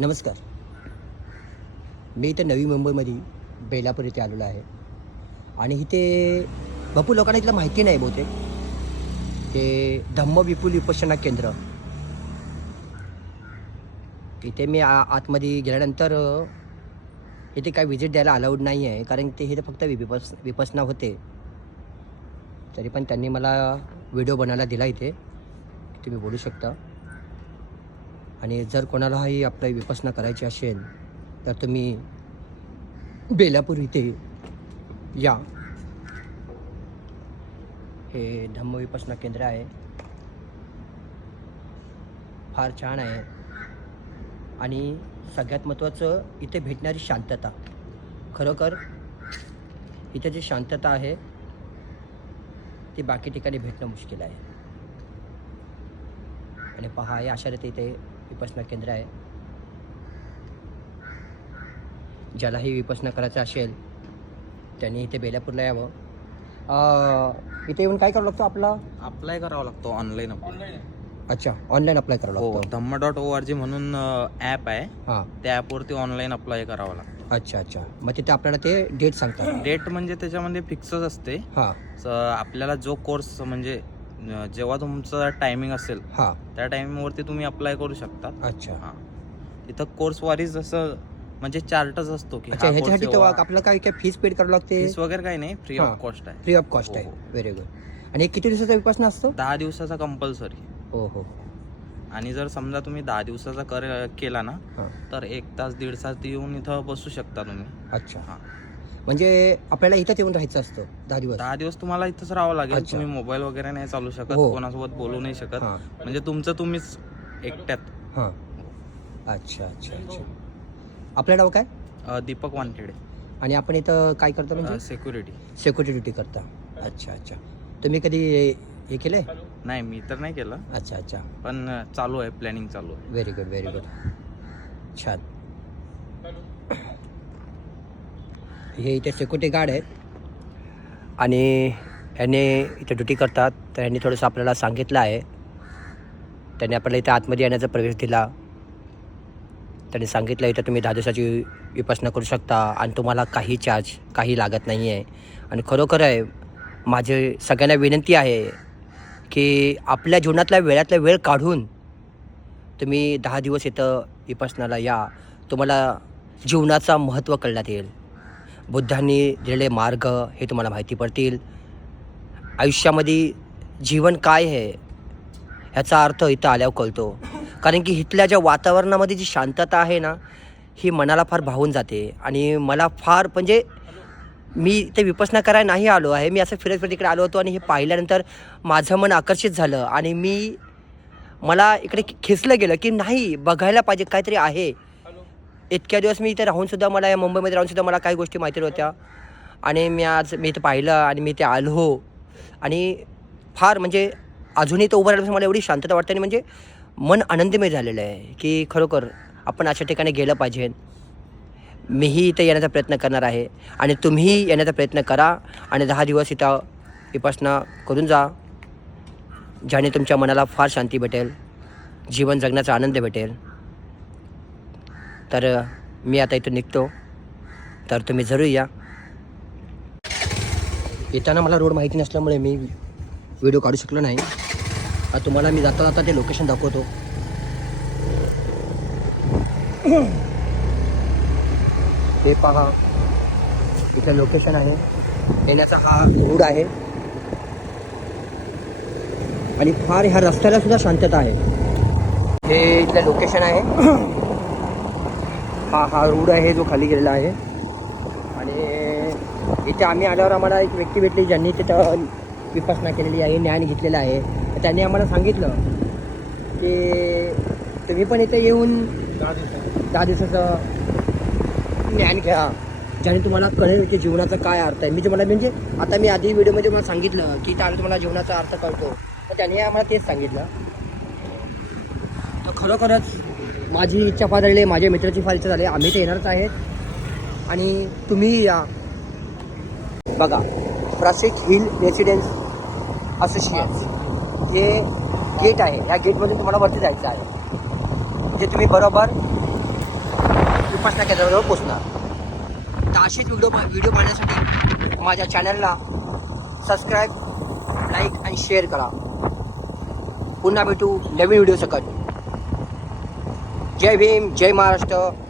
नमस्कार. मी इथं नवी मुंबईमध्ये बेलापूर इथे आलेलो आहे. आणि इथे भरपूर लोकांना इथलं माहिती नाही बहुतेक. ते धम्म विपुल विपश्यना केंद्र. इथे मी आ आतमध्ये गेल्यानंतर इथे काय व्हिजिट द्यायला अलाउड नाही आहे कारण ते इथे फक्त विपस विपसना होते. तरी पण त्यांनी मला व्हिडिओ बनायला दिला इथे. तुम्ही बोलू शकता. आणि जर कोणालाही आपली विपसना करायची असेल तर तुम्ही बेलापूर इथे या. हे धम्मविपसना केंद्र आहे. फार छान आहे. आणि सगळ्यात महत्त्वाचं इथे भेटणारी शांतता. खरोखर इथे जी शांतता आहे ती बाकी ठिकाणी भेटणं मुश्किल आहे. आणि पहा या अशा रीती इथे विपसना केंद्र आहे. ज्यालाही विपसना करायचं असेल त्यांनी इथे बेलापूरला यावं. अं, इथे येऊन काय करावं लागतं आपला? अप्लाय करावा लागतो ऑनलाईन अप्लाय अच्छा ऑनलाईन अप्लाय करावं हो लागतं. धम्म डॉट ओ आर जी म्हणून ॲप आहे. हां. त्या ॲपवरती ऑनलाईन अप्लाय करावा लागतो. अच्छा अच्छा. मग तिथे आपल्याला ते डेट सांगतात. डेट म्हणजे त्याच्यामध्ये फिक्सच असते. हां. स- आपल्याला जो कोर्स म्हणजे जेव्हा तुमचं टायमिंग असेल हां. त्या टायमिंगवरती तुम्ही अप्लाय करू शकता. अच्छा. हां. तिथं कोर्स वारीज जसं म्हणजे चार्टच असतो की अच्छा ह्याच्यासाठी तो आपल्याला काय काय फीस पेड करावं लागते? फीस वगैरे काही नाही फ्री हां. ऑफ कॉस्ट आहे. फ्री ऑफ कॉस्ट हो, आहे. हो. व्हेरी गुड आणि हे किती दिवसाचा विपसना असतो? दहा दिवसाचा कंपल्सरी हो हो. आणि जर समजा तुम्ही दहा दिवसाचा कर केला ना हां. तर एक तास दीड तास येऊन इथं बसू शकता तुम्ही. अच्छा. हां. म्हणजे आपल्याला इथंच येऊन राहायचं असतं दहा दिवस. दहा दिवस तुम्हाला इथंच राहावं लागेल. अच्छा. तुम्ही मोबाईल वगैरे नाही चालू शकत हो. कोणासोबत बोलू नाही शकत. हां. म्हणजे तुमचं तुम्हीच एकट्यात. हां. अच्छा अच्छा अच्छा. आपलं नाव काय? अ, दीपक वानखेडे. आणि आपण इथं काय करतो म्हणजे? सेक्युरिटी सिक्युरिटी ड्युटी करता. अच्छा अच्छा. तुम्ही कधी हे केले नाही मी तर नाही केलं. अच्छा अच्छा. पण अ, चालू आहे प्लॅनिंग चालू आहे. व्हेरी गुड व्हेरी गुड छान. हे इथे सिक्युरिटी गार्ड आहेत. आणि ह्याने इथे ड्युटी करतात. तर ह्यांनी थोडंसं आपल्याला सांगितलं आहे. त्यांनी आपल्याला इथे आतमध्ये येण्याचा प्रवेश दिला. त्यांनी सांगितलं इथं तुम्ही दहा दिवसाची विपासना करू शकता आणि तुम्हाला काही चार्ज काही लागत नाही आहे आणि खरोखर आहे माझे सगळ्यांना विनंती आहे की आपल्या जीवनातल्या वेळातला वेळ काढून तुम्ही दहा दिवस इथं विपासनाला या. तुम्हाला जीवनाचा महत्त्व कळण्यात येईल. बुद्धांनी दिलेले मार्ग हे तुम्हाला माहिती पडतील. आयुष्यामध्ये जीवन काय आहे ह्याचा अर्थ इथं आल्यावर कळतो. कारण की इथल्या ज्या वातावरणामध्ये जी शांतता आहे ना ही मनाला फार भावून जाते. आणि मला फार म्हणजे मी इथे विपसना करायला नाही आलो आहे. मी असं फिरत फिरत इकडे आलो होतो आणि हे पाहिल्यानंतर माझं मन आकर्षित झालं. आणि मी मला इकडे खेचलं गेलं की नाही बघायला पाहिजे काहीतरी आहे. इतक्या दिवस मी इथे राहूनसुद्धा मला या मुंबईमध्ये राहूनसुद्धा मला काही गोष्टी माहिती नव्हत्या. आणि मी आज मी इथं पाहिलं आणि मी इथे आलो. आणि फार म्हणजे अजूनही तो उभं राहिल्यापासून मला एवढी शांतता वाटते आणि म्हणजे मन आनंदमय झालेलं आहे की खरोखर आपण अशा ठिकाणी गेलं पाहिजे. मीही इथं येण्याचा प्रयत्न करणार आहे आणि तुम्हीही येण्याचा प्रयत्न करा आणि दहा दिवस इथं विपासना करून जा ज्याने तुमच्या मनाला फार शांती भेटेल जीवन जगण्याचा आनंद भेटेल. तर मी आता इथं निघतो. तर तुम्ही जरूर या. येताना मला रोड माहिती नसल्यामुळे मी व्हिडिओ काढू शकलो नाही. तुम्हाला मी जाता जाता ते लोकेशन दाखवतो. ते पहा. इथं लोकेशन आहे. येण्याचा हा रोड आहे. आणि फार ह्या रस्त्याला सुद्धा शांतता आहे. हे इथलं लोकेशन आहे. हा हा रोड आहे जो खाली गेलेला आहे. आणि इथे आम्ही आल्यावर आम्हाला एक व्यक्ती भेटली ज्यांनी तिथं विपसना केलेली आहे ज्ञान घेतलेलं आहे. तर त्यांनी आम्हाला सांगितलं की तुम्ही पण इथे येऊन दहा दिवसाचं ज्ञान घ्या. ज्याने तुम्हाला कळेल की जीवनाचा काय अर्थ आहे. मी तुम्हाला म्हणजे आता मी आधी व्हिडिओमध्ये मला सांगितलं की त्याला तुम्हाला जीवनाचा अर्थ कळतो. तर त्यांनी आम्हाला तेच सांगितलं. तर खरोखरच माझी इच्छा फार झाली माझ्या मित्राची फार इच्छा झाली आम्ही ते येणारच आहेत. आणि तुम्ही या. बघा प्रसिक हिल रेसिडेन्स असोसिएट्स हे गेट आहे. या गेटमधून तुम्हाला वरती जायचं आहे. जे तुम्ही बरोबर उपासना केंद्राबरोबर पोचणार. तर असेच व्हिडिओ व्हिडिओ पाहण्यासाठी माझ्या चॅनलला सबस्क्राईब लाईक आणि शेअर करा. पुन्हा भेटू नवीन व्हिडिओ सकट. जय भीम जय महाराष्ट्र.